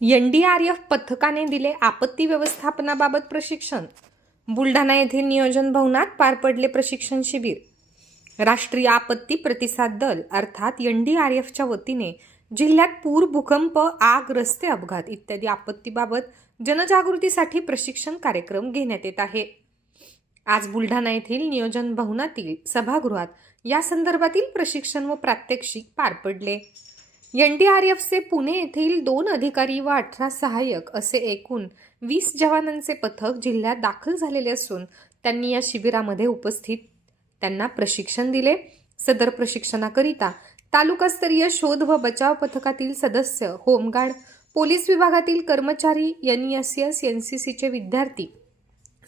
NDRF पथकाने दिले आपत्ती व्यवस्थापनाबाबत प्रशिक्षण. बुलढाणा येथील नियोजन भवनात पार पडले प्रशिक्षण शिबिर. राष्ट्रीय आपत्ती प्रतिसाद दल अर्थात एनडीआरएफच्या वतीने जिल्ह्यात पूर भूकंप आग रस्ते अपघात इत्यादी आपत्तीबाबत जनजागृतीसाठी प्रशिक्षण कार्यक्रम घेण्यात येत आहे. आज बुलढाणा येथील नियोजन भवनातील सभागृहात या संदर्भातील प्रशिक्षण व प्रात्यक्षिक पार पडले. एनडीआरएफचे पुणे येथील दोन अधिकारी व अठरा सहाय्यक असे एकूण वीस जवानांचे पथक जिल्ह्यात दाखल झालेले असून त्यांनी या शिबिरामध्ये उपस्थित त्यांना प्रशिक्षण दिले. सदर प्रशिक्षणाकरिता तालुकास्तरीय शोध व बचाव पथकातील सदस्य होमगार्ड पोलीस विभागातील कर्मचारी N S S N C सीचे विद्यार्थी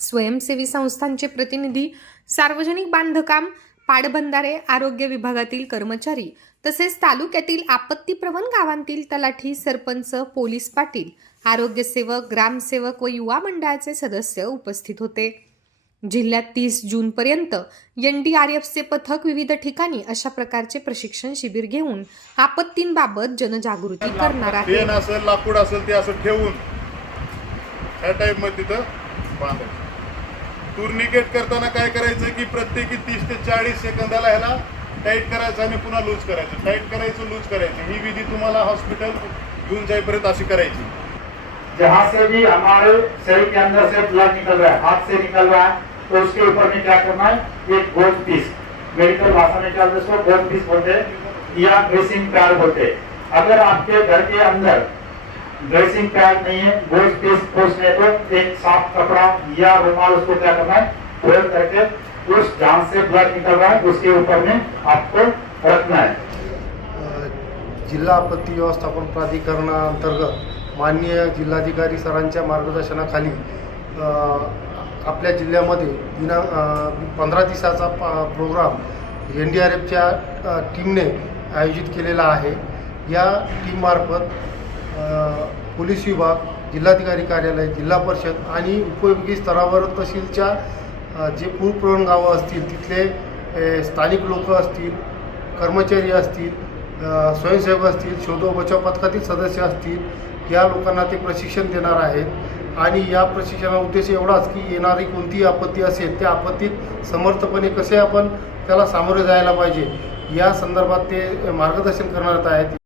स्वयंसेवी संस्थांचे प्रतिनिधी सार्वजनिक बांधकाम पाटबंधारे आरोग्य विभागातील कर्मचारी तसेच तालुक्यातील आपत्तीप्रवण गावांतील तलाठी सरपंच पोलीस पाटील आरोग्यसेवक ग्रामसेवक व युवा मंडळाचे सदस्य उपस्थित होते. जिल्ह्यात तीस जूनपर्यंत एन डी आर एफचे पथक विविध ठिकाणी अशा प्रकारचे प्रशिक्षण शिबिर घेऊन आपत्तींबाबत जनजागृती करणार आहे. असेल लाकूड असेल ते असं ठेवून ह्या टाईपमध्ये तिथं बांधायचं. टुर्निकेट करताना काय करायचं की प्रत्येकी तीस ते चाळीस सेकंदाला ह्याला टाईट करायचं आणि पुन्हा लूज करायचं. टाईट करायचं लूज करायचं. ही विधी तुम्हाला हॉस्पिटल घेऊन जाईपर्यंत अशी करायची. जहाँ से भी हमारे शरीर के अंदर से ब्लड निकल रहा है हाथ से निकल रहा है तो उसके ऊपर में क्या करना है एक गोल पीस मेडिकल भाषा में क्या उसको? पीस बोलते हैं या ड्रेसिंग पैड बोलते हैं। अगर आपके घर के अंदर ड्रेसिंग पैड नहीं है गोल्ड पीस पोस्ट है एक साफ कपड़ा या रुमाल उसको क्या करना है फोल्ड करके उस जान से ब्लड निकल रहा है उसके ऊपर में आपको रखना है। जिल्हा आपत्ती व्यवस्थापन प्राधिकरणाअंतर्गत माननीय जिल्हाधिकारी सरांच्या मार्गदर्शनाखाली आपल्या जिल्ह्यामध्ये दिना पंधरा दिवसाचा प्रोग्राम एन डी आर एफच्या टीमने आयोजित केलेला आहे. या टीममार्फत पोलीस विभाग जिल्हाधिकारी कार्यालय जिल्हा परिषद आणि उपयोगी स्तरावर तहसीलच्या जे पूरप्रवण गावं असतील तिथले स्थानिक लोक असतील कर्मचारी असतील स्वयंसेवक असतील शोध बचाव पथकातील सदस्य असतील या लोकांना ते प्रशिक्षण देणार आहेत. आणि या प्रशिक्षणाचा उद्देश एवढाच की येणारी कोणतीही आपत्ती असेल त्या आपत्तीत समर्थपणे कसे आपण त्याला सामोरे जायला पाहिजे या संदर्भात ते मार्गदर्शन करणार आहेत.